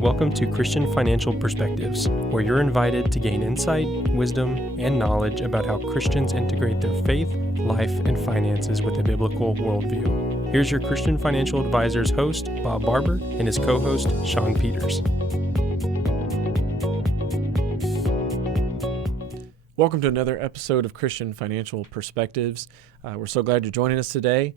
Welcome to Christian Financial Perspectives, where you're invited to gain insight, wisdom, and knowledge about how Christians integrate their faith, life, and finances with a biblical worldview. Here's your Christian Financial Advisors host, Bob Barber, and his co-host, Shawn Peters. Welcome to another episode of Christian Financial Perspectives. We're so glad you're joining us today.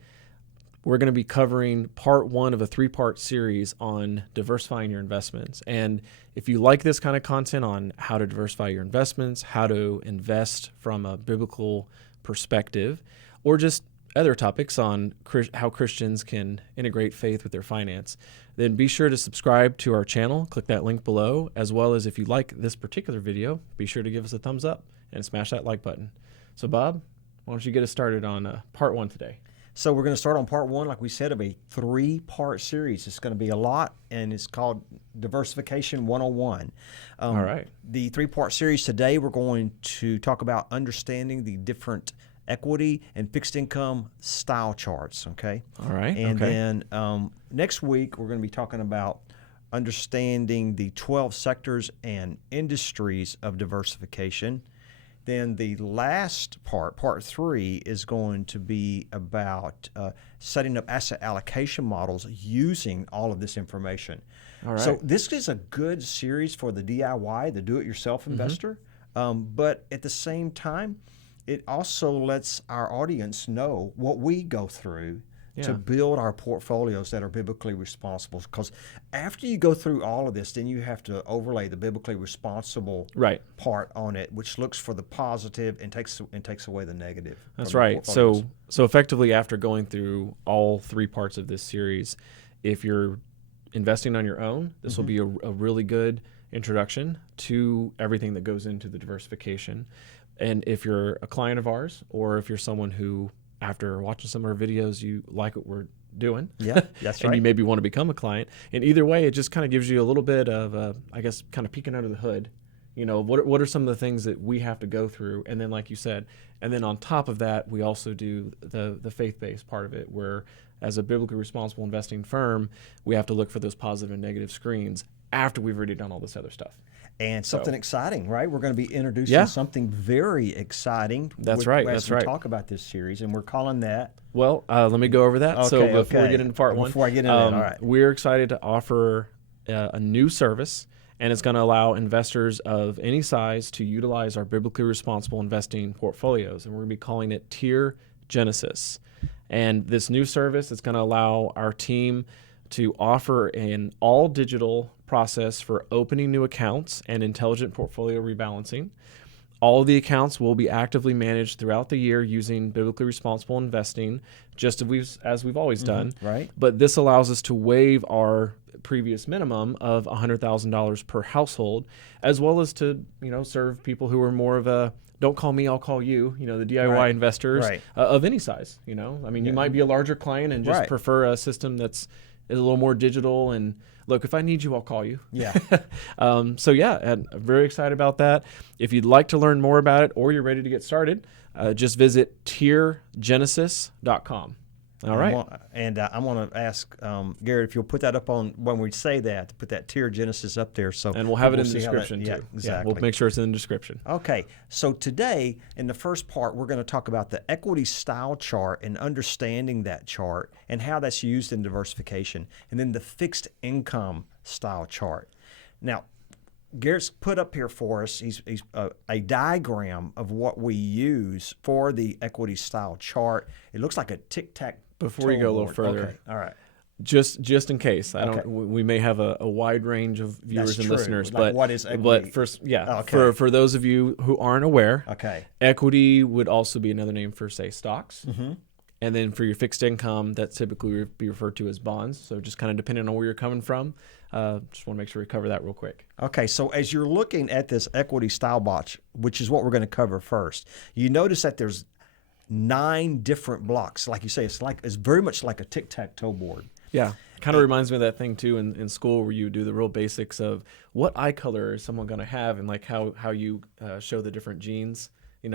We're going to be covering part one of a three-part series on diversifying your investments. And if you like this kind of content on how to diversify your investments, how to invest from a biblical perspective, or just other topics on how Christians can integrate faith with their finance, then be sure to subscribe to our channel. Click that link below, as well as if you like this particular video, be sure to give us a thumbs up and smash that like button. So Bob, why don't you get us started on part one today? So we're going to start on part one, like we said, of a three-part series. It's going to be a lot, and it's called Diversification 101. All right. The three-part series today, we're going to talk about understanding the different equity and fixed income style charts, okay? All right. And then next week, we're going to be talking about understanding the 12 sectors and industries of diversification. Then the last part, part three, is going to be about setting up asset allocation models using all of this information. All right. So this is a good series for the DIY, the do-it-yourself investor, but at the same time, it also lets our audience know what we go through to build our portfolios that are biblically responsible. Because after you go through all of this, then you have to overlay the biblically responsible part on it, which looks for the positive and takes away the negative. That's right. So effectively, after going through all three parts of this series, if you're investing on your own, this will be a really good introduction to everything that goes into the diversification. And if you're a client of ours, or if you're someone who, after watching some of our videos, you like what we're doing. Yeah, that's and right. you maybe want to become a client. And either way, it just kind of gives you a little bit of, I guess, kind of peeking under the hood. You know, what are some of the things that we have to go through? And then, like you said, and then on top of that, we also do the faith-based part of it, where as a biblically responsible investing firm, we have to look for those positive and negative screens after we've already done all this other stuff. And something exciting, right? We're going to be introducing something very exciting. That's right. As we talk about this series, and we're calling that. Well, let me go over that. Okay, so before we get into part one, before I get into that, all right. We're excited to offer a new service, and it's going to allow investors of any size to utilize our biblically responsible investing portfolios, and we're going to be calling it Tier Genesis. And this new service is going to allow our team to offer an all-digital process for opening new accounts and intelligent portfolio rebalancing. All of the accounts will be actively managed throughout the year using biblically responsible investing, just as we've always done. Right. But this allows us to waive our previous minimum of $100,000 per household, as well as to serve people who are more of a don't call me, I'll call you, the DIY investors of any size. You might be a larger client and just prefer a system that's a little more digital, and look, if I need you, I'll call you. Yeah. And I'm very excited about that. If you'd like to learn more about it, or you're ready to get started, just visit tiergenesis.com. All right. I want to ask Garrett if you'll put that up on when we say that, to put that Tier Genesis up there. And we'll have it in the description too. Yeah, exactly. Yeah, we'll make sure it's in the description. Okay. So today, in the first part, we're going to talk about the equity style chart and understanding that chart and how that's used in diversification, and then the fixed income style chart. Now, Garrett's put up here for us he's a diagram of what we use for the equity style chart. It looks like a tic-tac. Before you go a little further, okay. All right. Just in case, we may have a wide range of viewers and listeners, like, but what is equity? But first, for those of you who aren't aware, equity would also be another name for, say, stocks. And then for your fixed income, that's typically be referred to as bonds. So just kind of depending on where you're coming from, just want to make sure we cover that real quick. Okay, so as you're looking at this equity style box, which is what we're going to cover first, you notice that there's 9 different blocks. Like you say, it's very much like a tic-tac-toe board. Yeah, kind of reminds me of that thing too in school where you do the real basics of what eye color is someone going to have, and like how you show the different genes. I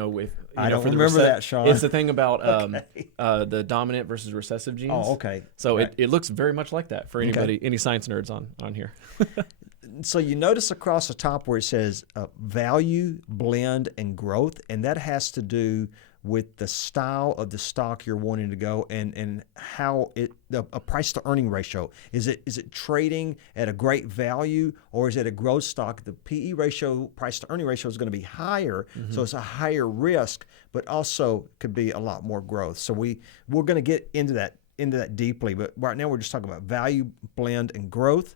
don't remember that, Shawn. It's the thing about the dominant versus recessive genes. Oh, okay. So it looks very much like that for anybody, any science nerds on here. So you notice across the top where it says value, blend, and growth, and that has to do with the style of the stock you're wanting to go and how a price to earning ratio. Is it trading at a great value, or is it a growth stock? The PE ratio, price to earning ratio, is going to be higher, so it's a higher risk, but also could be a lot more growth. So we're going to get into that deeply, but right now we're just talking about value, blend, and growth.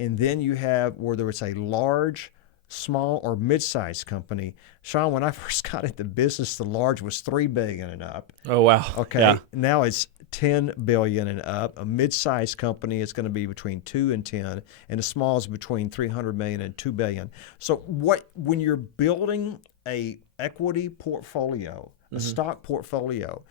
And then you have whether it's a large, small, or mid-sized company. Shawn, when I first got into business, the large was $3 billion and up. Oh, wow. Okay. Yeah. Now it's $10 billion and up. A mid-sized company is going to be between 2 and 10, and a small is between $300 million and $2 billion. So when you're building a equity portfolio, a stock portfolio,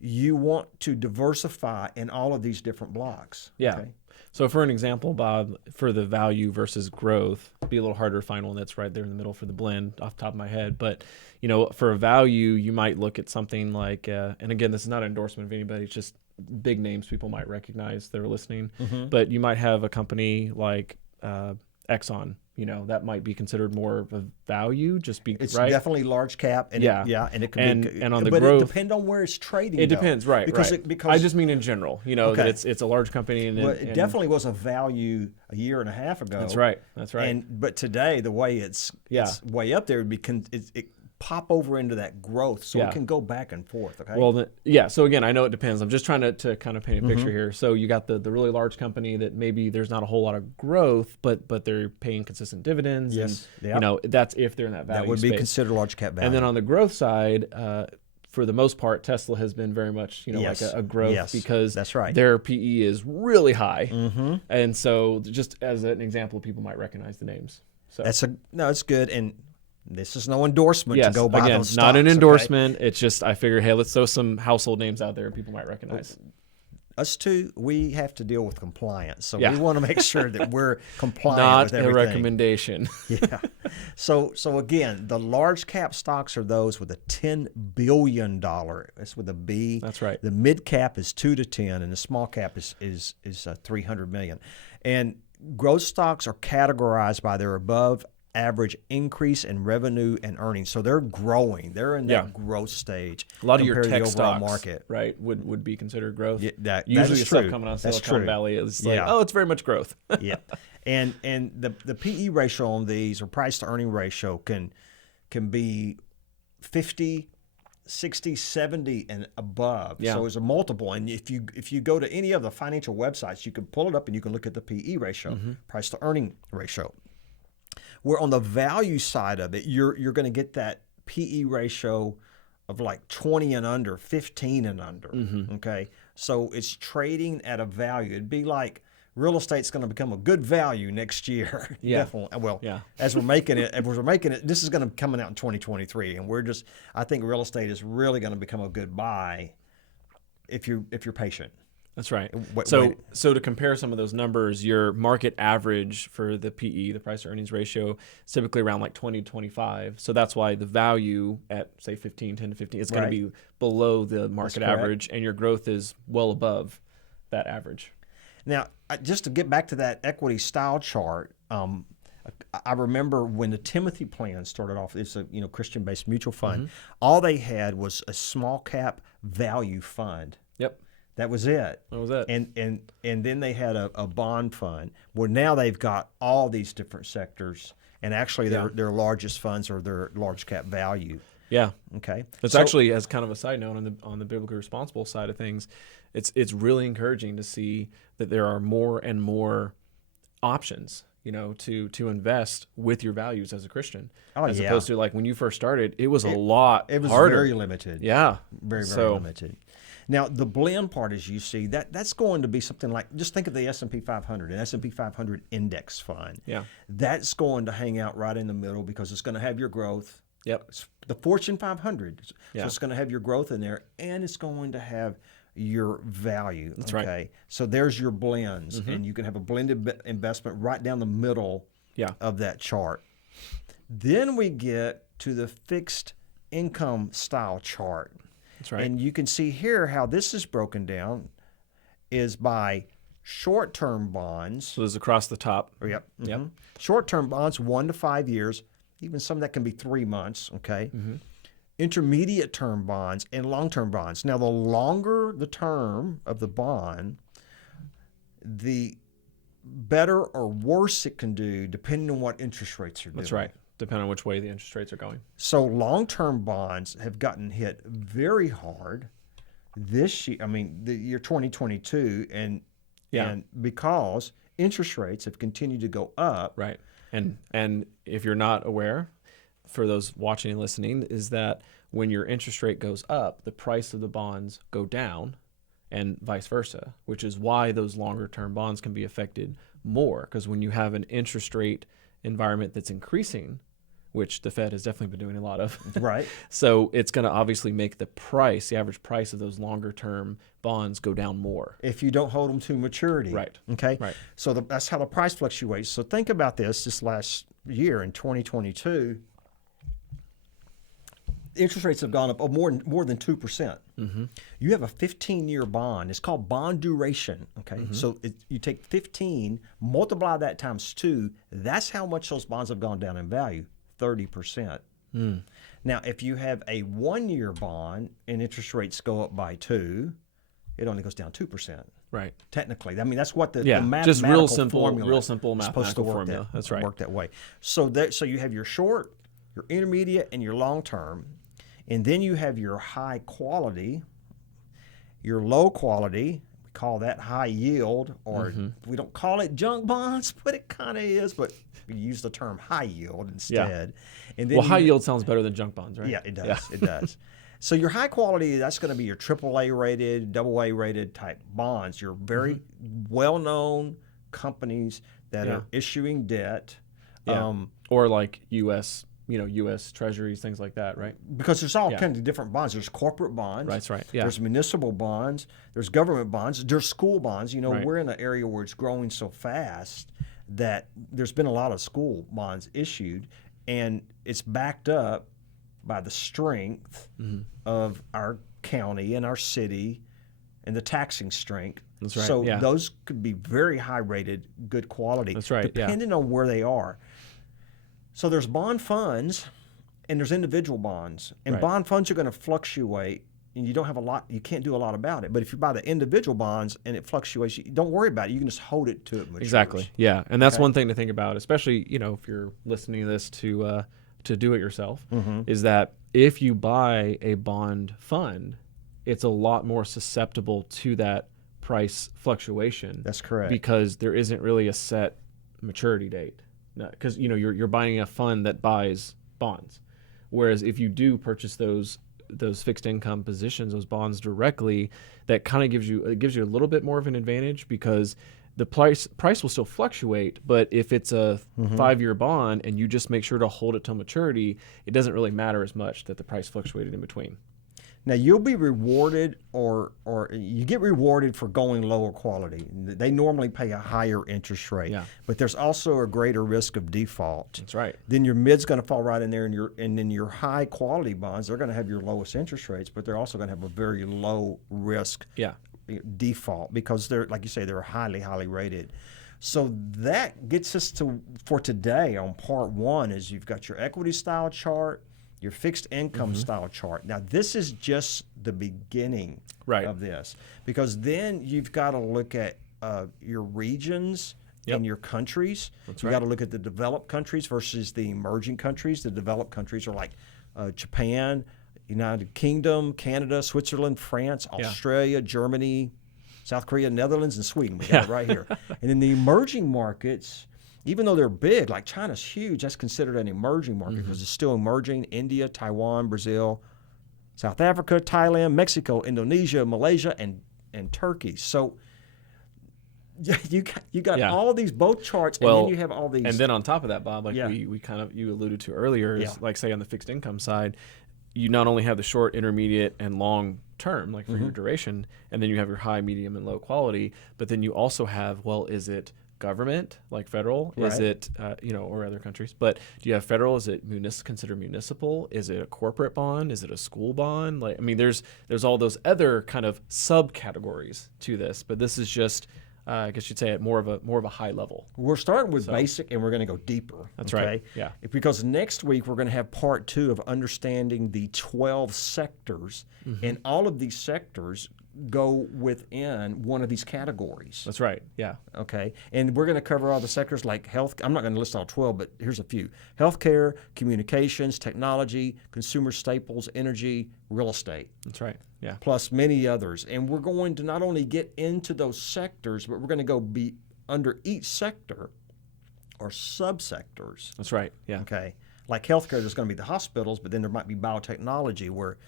you want to diversify in all of these different blocks. Yeah. Okay? So for an example, Bob, for the value versus growth, it'd be a little harder to find one that's right there in the middle for the blend off the top of my head. But, for a value, you might look at something like, and again, this is not an endorsement of anybody, it's just big names people might recognize that are listening. But you might have a company like Exxon. That might be considered more of a value, It's right? definitely large cap, and and it can be, and on the but growth, it depends on where it's trading. It depends, right? Because I just mean in general, that it's a large company, and it definitely was a value a year and a half ago. That's right. But today, the way it's way up there, it pop over into that growth, so it can go back and forth. Okay. Well, so again, I know it depends. I'm just trying to kind of paint a picture here. So you got the really large company that maybe there's not a whole lot of growth, but they're paying consistent dividends. Yes. And, that's if they're in that value that would space. be considered large cap value. And then on the growth side, for the most part, Tesla has been very much, like a growth because that's right. Their PE is really high. And so just as an example, people might recognize the names. So it's good. And this is no endorsement to go buy those stocks. Not an endorsement. Okay? It's just I figure, hey, let's throw some household names out there people might recognize. Us too, we have to deal with compliance, so we want to make sure that we're compliant with everything. Not a recommendation. Yeah. So again, the large cap stocks are those with a $10 billion. That's with a B. That's right. The mid cap is 2 to 10, and the small cap is 300 million. And growth stocks are categorized by their above average increase in revenue and earnings. So they're growing. They're in that growth stage. A lot of your tech to the overall stocks, market, right, would be considered growth. Yeah, that usually is stuff true. coming out of That's Silicon true. Valley is like, it's very much growth. Yeah, and the PE ratio on these, or price to earning ratio, can be 50, 60, 70 and above. Yeah. So it's a multiple. And if you go to any of the financial websites, you can pull it up and you can look at the PE ratio, price to earning ratio. Where on the value side of it, you're going to get that PE ratio of like 20 and under, 15 and under. Okay, so it's trading at a value. It'd be like real estate's going to become a good value next year. Definitely. Well, as we're making it, this is going to be coming out in 2023, and I think real estate is really going to become a good buy if you're patient. That's right. So to compare some of those numbers, your market average for the PE, the price to earnings ratio, is typically around like 20 to 25. So that's why the value at say 10 to 15 is going to be below the market average, and your growth is well above that average. Now, just to get back to that equity style chart, I remember when the Timothy plan started off. It's a Christian-based mutual fund. All they had was a small cap value fund. Yep. That was it. That was it. And then they had a bond fund. Well, now they've got all these different sectors, and actually their largest funds are their large cap value. Yeah. Okay. It's actually, as kind of a side note on the biblically responsible side of things, it's really encouraging to see that there are more and more options, to invest with your values as a Christian. As opposed to like when you first started, it was a lot harder. It was very limited. Yeah. Very limited. Now, the blend part, as you see, that's going to be something like, just think of the S&P 500, an S&P 500 index fund. Yeah. That's going to hang out right in the middle because it's going to have your growth. Yep. It's the Fortune 500. So it's going to have your growth in there, and it's going to have your value. That's right. So there's your blends, and you can have a blended investment right down the middle of that chart. Then we get to the fixed income style chart. That's right. And you can see here how this is broken down is by Short-term bonds. So this is across the top. Yep. Yep. Short-term bonds, 1 to 5 years, even some that can be 3 months, okay? Intermediate-term bonds and long-term bonds. Now, the longer the term of the bond, the better or worse it can do depending on what interest rates are doing. That's right. Depending on which way the interest rates are going. So long-term bonds have gotten hit very hard this year, the year 2022, and because interest rates have continued to go up. Right. And if you're not aware, for those watching and listening, is that when your interest rate goes up, the price of the bonds go down and vice versa, which is why those longer term bonds can be affected more, because when you have an interest rate environment that's increasing, which the Fed has definitely been doing a lot of. Right. So it's going to obviously make the average price of those longer term bonds go down more. If you don't hold them to maturity. Right. Okay. Right. So that's how the price fluctuates. So think about this last year in 2022, interest rates have gone up more than 2%. You have a 15-year bond. It's called bond duration. Okay, so you take 15, multiply that times 2. That's how much those bonds have gone down in value, 30%. Now, if you have a 1-year bond and interest rates go up by 2, it only goes down 2%. Right. Technically, that's what the mathematical just real simple formula mathematical formula. That's right. Work that way. So you have your short, your intermediate, and your long term. And then you have your high quality, your low quality. We call that high yield, or we don't call it junk bonds, but it kind of is. But we use the term high yield instead. Yeah. And then high yield sounds better than junk bonds, right? Yeah, it does. Yeah. It does. So your high quality, that's going to be your AAA rated, AA rated type bonds. Your very well-known companies that are issuing debt. Or like U.S. U.S. Treasuries, things like that, right? Because there's all kinds of different bonds. There's corporate bonds. That's right. Yeah. There's municipal bonds. There's government bonds. There's school bonds. We're in an area where it's growing so fast that there's been a lot of school bonds issued, and it's backed up by the strength of our county and our city and the taxing strength. That's right. So those could be very high rated, good quality. That's right. Depending on where they are. So there's bond funds and there's individual bonds. And bond funds are going to fluctuate, and you can't do a lot about it. But if you buy the individual bonds and it fluctuates, don't worry about it. You can just hold it to it matures. Exactly. Yeah. And that's one thing to think about, especially, if you're listening to this to do it yourself, is that if you buy a bond fund, it's a lot more susceptible to that price fluctuation. That's correct. Because there isn't really a set maturity date. Because you're buying a fund that buys bonds, whereas if you do purchase those fixed income positions, those bonds directly, that kind of gives you a little bit more of an advantage, because the price will still fluctuate. But if it's a 5-year bond and you just make sure to hold it till maturity, it doesn't really matter as much that the price fluctuated in between. Now, you'll be rewarded, or you get rewarded for going lower quality. They normally pay a higher interest rate, but there's also a greater risk of default. That's right. Then your mid's going to fall right in there, and then your high quality bonds, they're going to have your lowest interest rates, but they're also going to have a very low risk default, because they're, like you say, they're highly, highly rated. So that gets us for today on part 1 is you've got your equity style chart, your fixed income style chart. Now, this is just the beginning of this, because then you've got to look at your regions and your countries. You've got to look at the developed countries versus the emerging countries. The developed countries are like Japan, United Kingdom, Canada, Switzerland, France, Australia, Germany, South Korea, Netherlands, and Sweden. We got it right here. And then the emerging markets, even though they're big, like China's huge, that's considered an emerging market because it's still emerging. India, Taiwan, Brazil, South Africa, Thailand, Mexico, Indonesia, Malaysia, and Turkey. So you got all these both charts, and then you have all these. And then on top of that, Bob, like we kind of you alluded to earlier, is like, say on the fixed income side, you not only have the short, intermediate, and long term, like for your duration, and then you have your high, medium, and low quality, but then you also have, well, is it government, like federal? Is it, or other countries? But do you have federal? Is it considered municipal? Is it a corporate bond? Is it a school bond? There's all those other kind of subcategories to this, but this is just I guess you'd say at more of a high level. We're starting with basic, and we're going to go deeper. That's right. Yeah. Because next week we're going to have part 2 of understanding the 12 sectors, and all of these sectors go within one of these categories. That's right. Yeah. Okay. And we're going to cover all the sectors like health. I'm not going to list all 12, but here's a few: healthcare, communications, technology, consumer staples, energy, real estate. That's right. Yeah. Plus many others. And we're going to not only get into those sectors, but we're going to go be under each sector or subsectors. That's right. Yeah. Okay. Like healthcare, there's going to be the hospitals, but then there might be biotechnology where,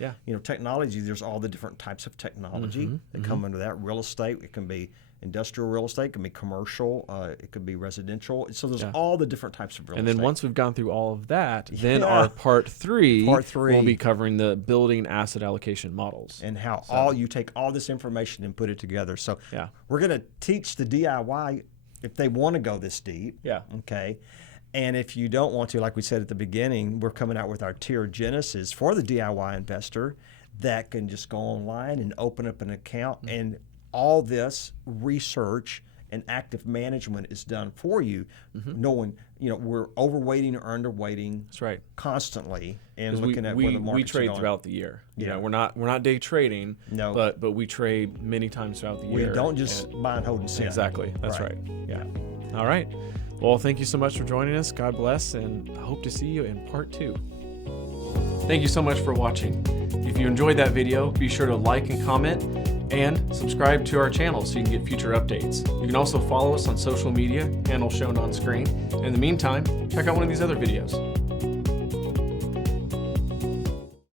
technology, there's all the different types of technology that come under that. Real estate, it can be industrial real estate, it can be commercial, it could be residential. So there's all the different types of real estate. And then once we've gone through all of that, then our part three will be covering the building asset allocation models. And how you take all this information and put it together. So we're going to teach the DIY if they want to go this deep. Yeah. Okay. And if you don't want to, like we said at the beginning, we're coming out with our tier Genesis for the DIY investor that can just go online and open up an account, and all this research and active management is done for you, knowing, we're overweighting or underweighting. That's right. Constantly, and looking at where the market's we trade going. throughout the year. We're not day trading. No. But we trade many times throughout the year. We don't just buy and hold and sell. Exactly. That's right. Yeah. All right. Well, thank you so much for joining us. God bless, and I hope to see you in part 2. Thank you so much for watching. If you enjoyed that video, be sure to like and comment, and subscribe to our channel so you can get future updates. You can also follow us on social media, handle shown on screen. In the meantime, check out one of these other videos.